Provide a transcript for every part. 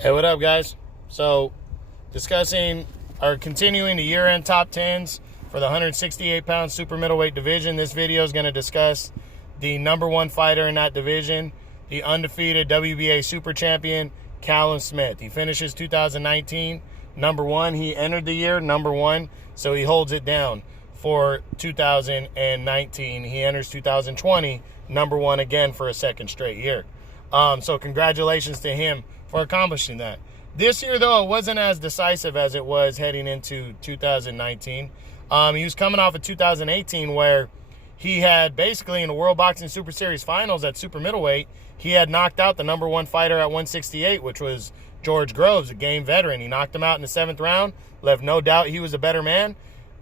Hey, what up, guys? So, discussing or continuing the year-end top 10s for the 168-pound super middleweight division. This video is going to discuss the number one fighter in that division, the undefeated WBA super champion, Callum Smith. He finishes 2019 number one. He entered the year number one, so he holds it down for 2019. He enters 2020 number one again for a second straight year. So congratulations to him for accomplishing that. This year, though, it wasn't as decisive as it was heading into 2019. He was coming off of 2018 where he had basically in the World Boxing Super Series finals at super middleweight, he had knocked out the number one fighter at 168, which was George Groves, a game veteran. He knocked him out in the 7th round, left no doubt he was a better man,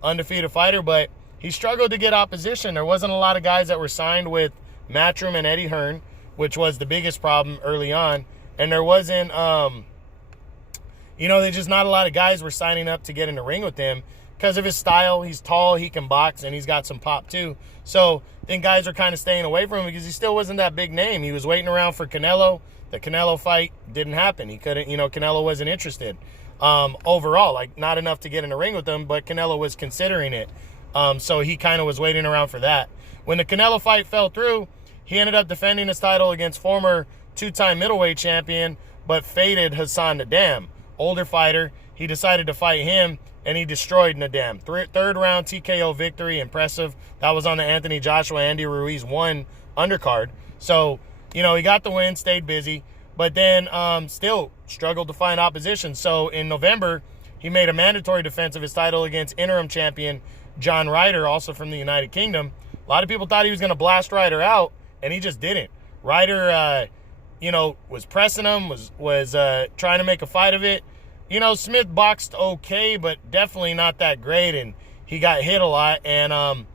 undefeated fighter, but he struggled to get opposition. There wasn't a lot of guys that were signed with Matchroom and Eddie Hearn, which was the biggest problem early on. And there wasn't, there's just not a lot of guys were signing up to get in the ring with him because of his style. He's tall, he can box, and he's got some pop too. So I think guys are kind of staying away from him because he still wasn't that big name. He was waiting around for Canelo. The Canelo fight didn't happen. He couldn't, Canelo wasn't interested overall, like not enough to get in the ring with him, but Canelo was considering it. So he kind of was waiting around for that. When the Canelo fight fell through, he ended up defending his title against former two-time middleweight champion, but faded Hassan Nadam, older fighter. He decided to fight him, and he destroyed Nadam. Third round TKO victory, impressive. That was on the Anthony Joshua, Andy Ruiz 1 undercard. So, he got the win, stayed busy, but then still struggled to find opposition. So in November, he made a mandatory defense of his title against interim champion John Ryder, also from the United Kingdom. A lot of people thought he was going to blast Ryder out, and he just didn't. Ryder, was pressing him, was trying to make a fight of it. Smith boxed okay, but definitely not that great, and he got hit a lot, and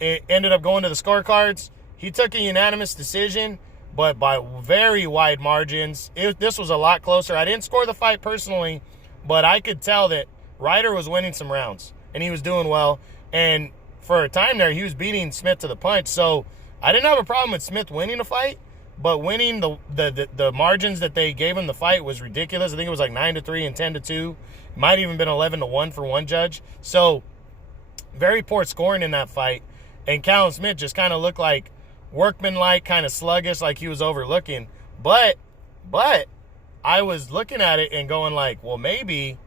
it ended up going to the scorecards. He took a unanimous decision, but by very wide margins. This was a lot closer. I didn't score the fight personally, but I could tell that Ryder was winning some rounds, and he was doing well, and for a time there, he was beating Smith to the punch, so I didn't have a problem with Smith winning the fight. But winning the margins that they gave him the fight was ridiculous. I think it was like 9-3 and 10-2. It might even been 11-1 for one judge. So very poor scoring in that fight. And Callum Smith just kind of looked like workmanlike, kind of sluggish, like he was overlooking. But I was looking at it and going like, well, maybe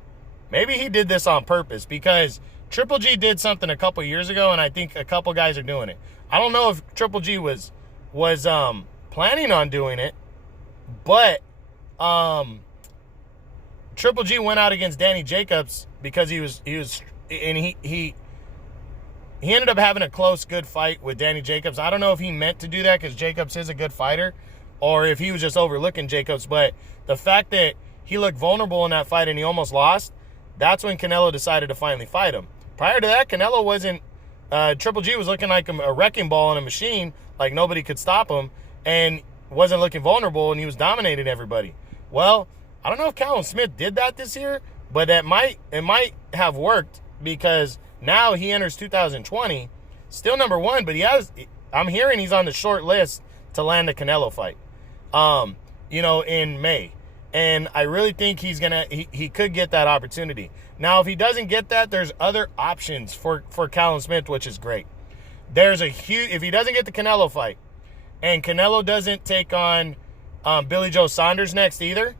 he did this on purpose, because Triple G did something a couple years ago, and I think a couple guys are doing it. I don't know if Triple G was planning on doing it, but Triple G went out against Danny Jacobs because he ended up having a close, good fight with Danny Jacobs. I don't know if he meant to do that because Jacobs is a good fighter, or if he was just overlooking Jacobs, but the fact that he looked vulnerable in that fight and he almost lost, that's when Canelo decided to finally fight him. Prior to that, Canelo wasn't, Triple G was looking like a wrecking ball in a machine, like nobody could stop him, and wasn't looking vulnerable, and he was dominating everybody. Well, I don't know if Callum Smith did that this year, but it might have worked, because now he enters 2020, still number one, but I'm hearing he's on the short list to land the Canelo fight, in May. And I really think he could get that opportunity. Now, if he doesn't get that, there's other options for Callum Smith, which is great. If he doesn't get the Canelo fight, and Canelo doesn't take on Billy Joe Saunders next either,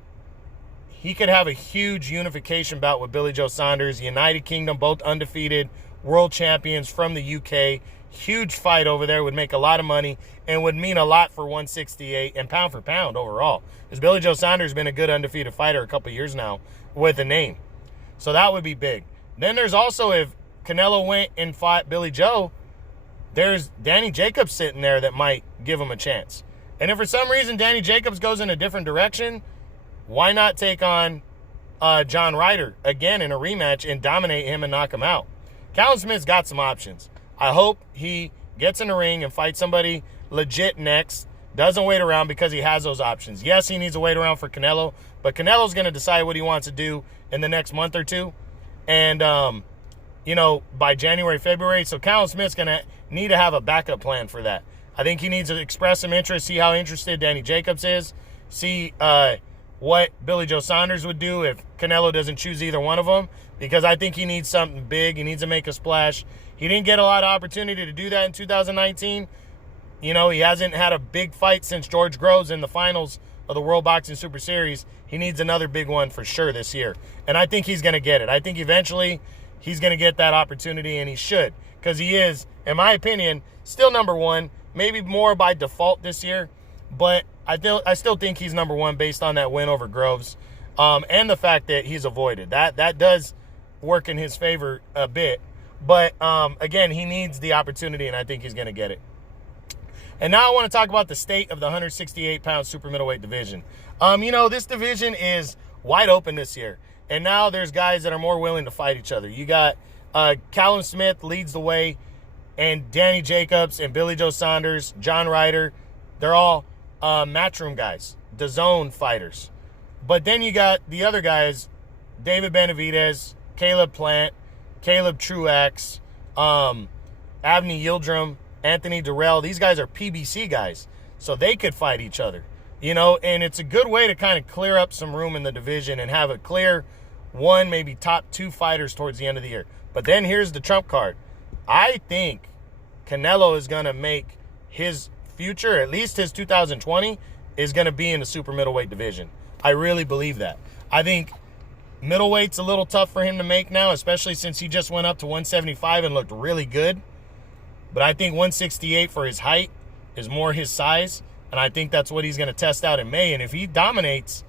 he could have a huge unification bout with Billy Joe Saunders, United Kingdom, both undefeated world champions from the UK. Huge fight over there, would make a lot of money and would mean a lot for 168 and pound for pound overall. Because Billy Joe Saunders has been a good undefeated fighter a couple years now with a name. So that would be big. Then there's also, if Canelo went and fought Billy Joe, there's Danny Jacobs sitting there that might give him a chance. And if for some reason Danny Jacobs goes in a different direction, why not take on John Ryder again in a rematch and dominate him and knock him out? Callum Smith's got some options. I hope he gets in the ring and fights somebody legit next, doesn't wait around, because he has those options. Yes, he needs to wait around for Canelo, but Canelo's going to decide what he wants to do in the next month or two. And, by January, February. So Callum Smith's going to need to have a backup plan for that. I think he needs to express some interest, see how interested Danny Jacobs is, see what Billy Joe Saunders would do if Canelo doesn't choose either one of them, because I think he needs something big. He needs to make a splash. He didn't get a lot of opportunity to do that in 2019. You know, he hasn't had a big fight since George Groves in the finals of the World Boxing Super Series. He needs another big one for sure this year. And I think he's going to get it. I think eventually he's going to get that opportunity, and he should, because he is, in my opinion, still number one, maybe more by default this year. But I still think he's number one based on that win over Groves, and the fact that he's avoided. That does work in his favor a bit. But, again, he needs the opportunity, and I think he's going to get it. And now I want to talk about the state of the 168-pound super middleweight division. You know, this division is wide open this year. And now there's guys that are more willing to fight each other. You got Callum Smith leads the way, and Danny Jacobs and Billy Joe Saunders, John Ryder. They're all Matchroom guys, DAZN fighters. But then you got the other guys, David Benavidez, Caleb Plant, Caleb Truax, Avni Yildirim, Anthony Durrell. These guys are PBC guys, so they could fight each other. You know, and it's a good way to kind of clear up some room in the division and have a clear one, maybe top two fighters towards the end of the year. But then here's the trump card. I think Canelo is going to make his future, at least his 2020, is going to be in the super middleweight division. I really believe that. I think middleweight's a little tough for him to make now, especially since he just went up to 175 and looked really good. But I think 168 for his height is more his size, and I think that's what he's going to test out in May. And if he dominates,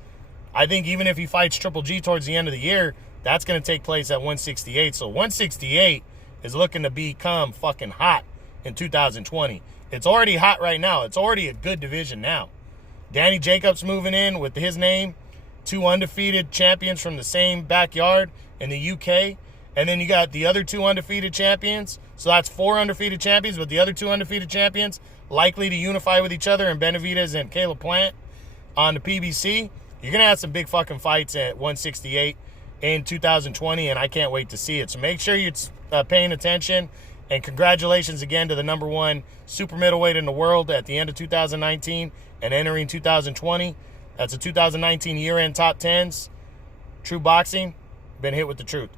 I think even if he fights Triple G towards the end of the year, that's going to take place at 168. So 168 is looking to become fucking hot in 2020. It's already hot right now. It's already a good division now. Danny Jacobs moving in with his name, 2 undefeated champions from the same backyard in the UK. And then you got the other 2 undefeated champions. So that's 4 undefeated champions, but the other 2 undefeated champions likely to unify with each other, and Benavidez and Caleb Plant on the PBC. You're going to have some big fucking fights at 168 in 2020, and I can't wait to see it. So make sure you're paying attention, and congratulations again to the number 1 super middleweight in the world at the end of 2019 and entering 2020. That's a 2019 year-end top 10s. True Boxing, been hit with the truth.